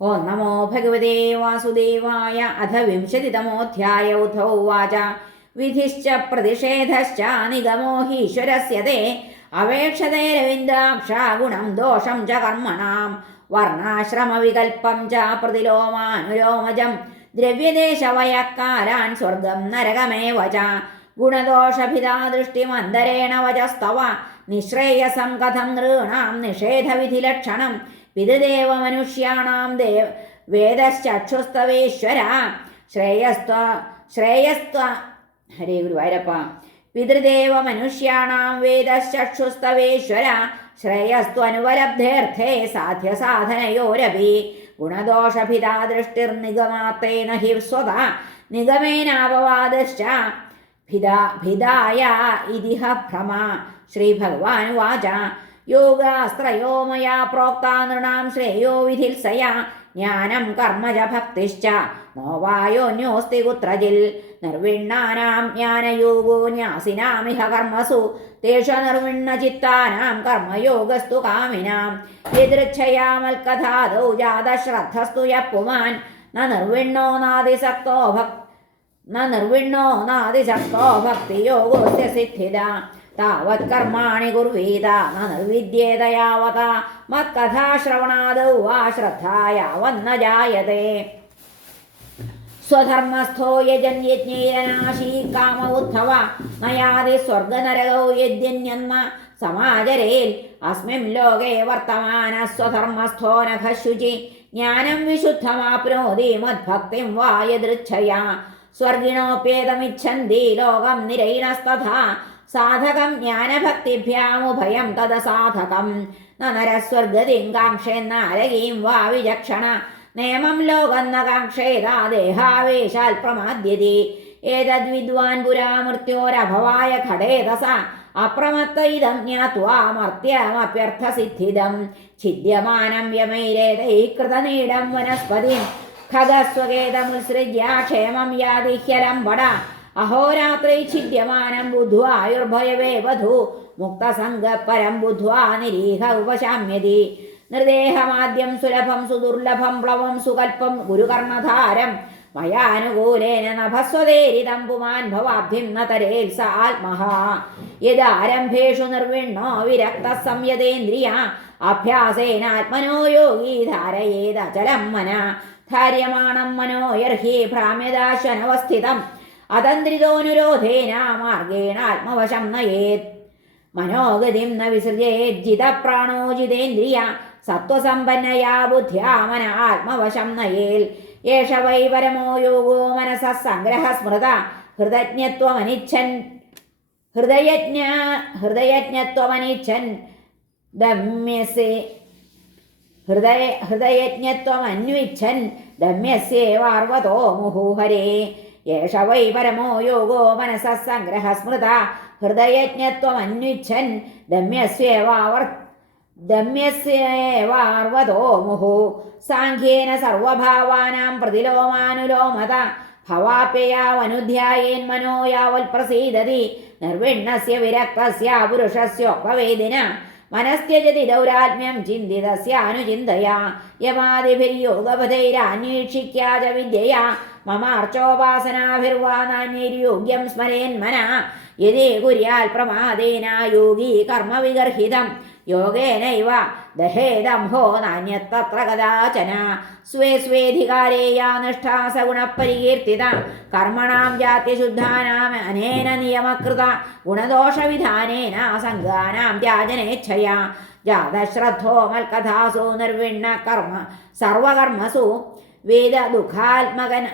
ഓം നമോ ഭഗവതേ വാസുദേവായ. അഥ വിംശതിതമോऽധ്യായ. ഉദ്ധ ഉവാച വിധിശ്ച പ്രതിഷേധശ്ച നിഗമോ ഹീശ്വരസ്യ തേ അവേക്ഷതേ രവിന്ദ്രാക്ഷ ഗുണം ദോഷം ച കർമ്മണാം വർണ്ണാശ്രമവികൽപ്പം ച പ്രതിലോമാനുലോമജം ദ്രവ്യദേശവയക്കാരാൻ സ്വർഗം നരകമേവ ച ഗുണദോഷഭിതാ ദൃഷ്ടിമന്തരേണ വചസ്തവ നിശ്രേയസം കഥം നൃണാം നിഷേധവിധിലക്ഷണം പിതൃദേവ മനുഷ്യാണാം വേദശ്ചക്ഷുസ്തവേശ്വര ശ്രേയസ്ത്വ ഹരേ ഗുരുവായൂരപ്പ. പിതൃദേവ മനുഷ്യാണാം വേദശ്ചക്ഷുസ്തവേശ്വര ശ്രേയസ്ത്വനുപലബ്ധേർത്ഥേ സാധ്യസാധനയോരപി ഗുണദോഷഭിതാ ദൃഷ്ടിർനിഗമാത്തേന ഹി സ്വത നിഗമേനാപവാദശ്ച ഭിദായ ഇതിഹ ഭ്രമ. ശ്രീഭഗവാനുവാച യോഗാസ്ത്രയോ മയാ പ്രോക്താ നൃണാം ശ്രേയോ വിധിൽസയാ ജ്ഞാനം കർമ്മ ച ഭക്തിശ്ച നോവായോന്യോസ്തി കുത്രജിൽ നിർവിണ്ണാനാം ജ്ഞാനയോഗോ ന്യാസിനാമിഹ കർമ്മസു തേഷു നിർവിണ്ണചിത്താനാം കർമ്മയോഗസ്തു കാമിനാം യദൃച്ഛയാമൽക്കഥാദൗ ജാതശ്രദ്ധസ്തു യഃ പുമാൻ ന നിർവിണ്ണോ നാദിസക്തോ ഭക്തിയോഗോസ്യ സിദ്ധിദ താവത് കർമാണി കുർവീത ന നിർവിദ്യേത യാവത മത്കഥാശ്രവണാദൗ വാ ശ്രദ്ധാ യാവന്ന ജായതേ. സ്വധർമ്മസ്ഥോ യജന്യജ്ഞൈരനാശീ കാമ ഉദ്ധവ നയാതി സ്വർഗനരകൗ യജ്ഞന്യെന്ന സമാചരേൽ അസ്മിൻ ലോകേ വർത്തമാന സ്വധർമ്മസ്ഥോ നഖ ശുചി ജ്ഞാനം വിശുദ്ധമാപ്നോതി മദ്ഭക്തിം വാ യദൃച്ഛയാ സ്വർഗിണോപ്യേതമിച്ഛന്തി ലോകം നിരൈനസ്തഥാ സാധകം ജ്ഞാനഭക്തിഭ്യാമുഭയം തദസാധകം നരസ്വർഗതിം കാക്ഷേന്നാരകീം വാ വിചക്ഷണ നേമം ലോകം ന കാക്ഷേതാ ദേഹാവേശാൽ പ്രമാദ്യതി ഏതദ്വിദ്വാൻ പുരാ മൃത്യോരഭവായ ഖടേതസ അപ്രമത്ത ഇദം ജ്ഞാത്വാ മർത്യമപ്യർത്ഥസിദ്ധിദം ഛിദ്യമാനം യമൈരേതൈ കൃതനീടം വനസ്പതിം ഖഗസ്വകേതമുത്സൃജ്യ ക്ഷേമം യാതിഹ്യലം വട അഹോരാത്രൈ ഛിദ്യമാനം ബുദ്ധ്വായുർഭയവേ വധു മുക്തസംഗപരം ബുദ്ധ്വാ നിരീഹ ഉപശാമ്യതി നിർദേഹമാദ്യം സുലഭം സുദുർലഭം പ്ലവം സുകൽപ്പം ഗുരുകർണധാരം മയാനുകൂലേന നഭസ്വതേരിതം പുമാൻ ഭവാബ്ധിം ന തരേൽ സ ആത്മഹ യദാരംഭേഷു നിർവിണ്ണോ വിരക്ത സംയതേന്ദ്രിയ അഭ്യാസേനാത്മനോ യോഗി ധാരയേദചലം മന ധാര്യമാണം മനോയർഹി ഭ്രാമ്യദാശ്വനവസ്ഥിതം അതന്ത്രിതോനുരോധേന മാർഗേണാത്മവശം നയേത് മനോഗതിം ന വിസൃജേജ്ജിതപ്രാണോ ജിതേന്ദ്രിയ സത്വസമ്പന്നയാ ബുദ്ധ്യാ മന ആത്മവശം നയേൽ യേഷ വൈ പരമോ യോഗോ മനസഃ സംഗ്രഹ സ്മൃത ഹൃദയജ്ഞത്വമനിച്ഛൻ ഹൃദയജ്ഞത്വമന്വിച്ഛൻ ദമ്യസ്യേവാർവതോ മുഹുഹരേ യേഷ വൈ പരമോ യോഗോ മനസഃ സംഗ്രഹ സ്മൃത ഹൃദയജ്ഞത്വമന്വിച്ഛൻ ദമ്യസ്യേവാർവതോ മുഹു സാഖ്യേന സർവഭാവാനാം പ്രതിലോമാനുലോമത ഭവാപ്യയാവനുധ്യായേന്മനോ യാവൽ പ്രസീദതി നിർവിണ്ണസ്യ വിരക്തസ്യ പുരുഷസ്യോപവേദിന മനസ്ത്യജതി ദൗരാത്മ്യം ചിന്തിതസ്യാനുചിന്തയാ യമാദിഭിര്യോഗപഥൈരാന്വീക്ഷിക്യാച വിദ്യയാ മമാർച്ചോപാസനാഭിർവാ നാന്യൈര്യോഗ്യം സ്മരേന്മന യദി കുര്യാൽ പ്രമാദേന യോഗീ കർമ്മവിഗർഹിതം യോഗേനൈവ ദഹേദംഹോ നാന്യത്തത്ര കദാചന സ്വേ സ്വേധികാരേ യാ നിഷ്ഠാ സഗുണപരികീർത്തിത കർമ്മണാം ജാത്യശുദ്ധാനാം അനേന നിയമകൃത ഗുണദോഷവിധാനേന സംഗാനാം ത്യാജനേച്ഛയാ ജാതശ്രദ്ധോ മൽകഥാസു നിർവിണ്ണ കർമ്മ സർവകർമ്മസു വേദ ദുഃഖാത്മകൻ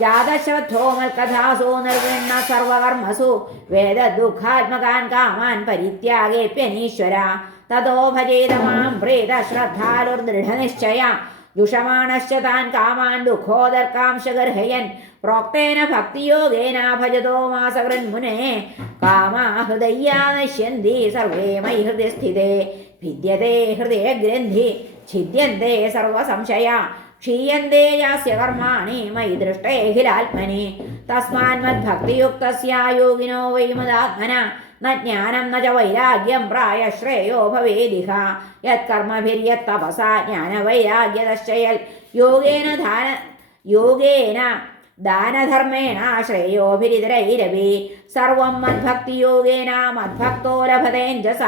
ജാതശ്രദ്ധോ മൽകഥാസു നിർവിണ്ണ സർവകർമ്മസു വേദ ദുഃഖാത്മകാൻ കാമാൻ പരിത്യാഗേപ്യനീശ്വര തതോ ഭജേത മാം പ്രീത ശ്രദ്ധാലുർദൃഢനിശ്ചയ ജുഷമാണശ്ച താൻ കാമാൻ ദുഃഖോദർക്കാംശഗർഹയൻ പ്രോക്തേന ഭക്തിയോഗേന ഭജതോ മാസകൃന്മുനെ കാമാ ഹൃദയ്യാ നശ്യന്തി സർവേ മയി ഹൃദയ സ്ഥിതേ ഭിദ്യതേ ഹൃദയഗ്രന്ഥി ഛിദ്യന്തേ സർവസംശയ ക്ഷീയന്തേ യാസ്യ കർമാണി മയി ദൃഷ്ടേഖിലാത്മനി തസ്മാന്മദ്ഭക്തിയുക്തസ്യ യോഗിനോ വൈ മദാത്മന ന ജ്ഞാനം ന ച വൈരാഗ്യം പ്രായശ്രേയോ ഭവേദിഹ യത്കർമ്മഭിര്യത്തപസാ ജ്ഞാനവൈരാഗ്യതശ്ചയൽ യോഗേന ദാനധർമ്മേണ ശ്രേയോഭിരിതരൈരവി സർവം മദ്ഭക്തിയോഗേന മദ്ഭക്തോ ലഭതേഞ്ജസ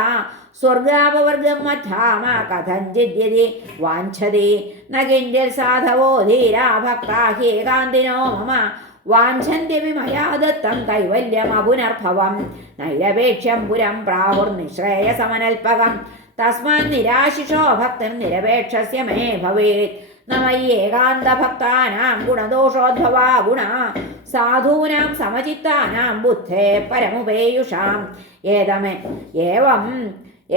സ്വർഗാപവർഗം മദ്ധാമ കഥഞ്ചിദ്യതി വാഞ്ചതി ന കിഞ്ചിൽ സാധവോ ധീരാ ഭക്താ ഹ്യേകാന്തിനോ മമ വാഞ്ചന്ത്യപി മയാ ദത്തം കൈവല്യമപുനർഭവം നൈരപേക്ഷ്യം പുരം പ്രാഹുർനിശ്രേയസമനൽപകം തസ്മാൻ നിരാശിഷോ ഭക്തൻ നിരപേക്ഷസ്യ മേ ഭവേത് നമയ്യേകാന്തഭക്താനാം ഗുണദോഷോദ്ഭവാ ഗുണ സാധൂനാം സമചിത്താനാം ബുദ്ധേ പരമുപേയുഷാം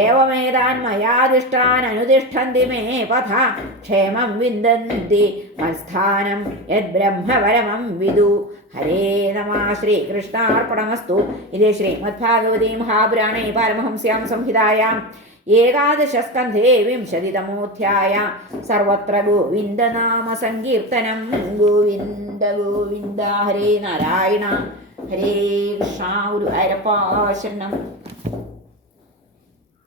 ഏവമേതാൻ മയാദിഷ്ടാൻ അനുതിഷ്ഠന്തി മേ പഥ ക്ഷേമം വിന്ദന്തി മത്സ്ഥാനം യദ്ബ്രഹ്മപരമം വിദു. ഹരേ നമഃ. ശ്രീകൃഷ്ണാർപ്പണമസ്തു. ഇത് ശ്രീമദ്ഭാഗവതീ മഹാപുരാണേ പാരമഹംസ്യാം സംഹിതായാം ഏകാദശസ്കന്ധേ വിംശതിതമോധ്യായ. സർവത്ര ഗോവിന്ദനാമ സങ്കീർത്തനം. ഗോവിന്ദ ഗോവിന്ദ. ഹരേ നാരായണ. ഹരേ കൃഷ്ണ. ഗുരുവായൂരപ്പ ശരണം.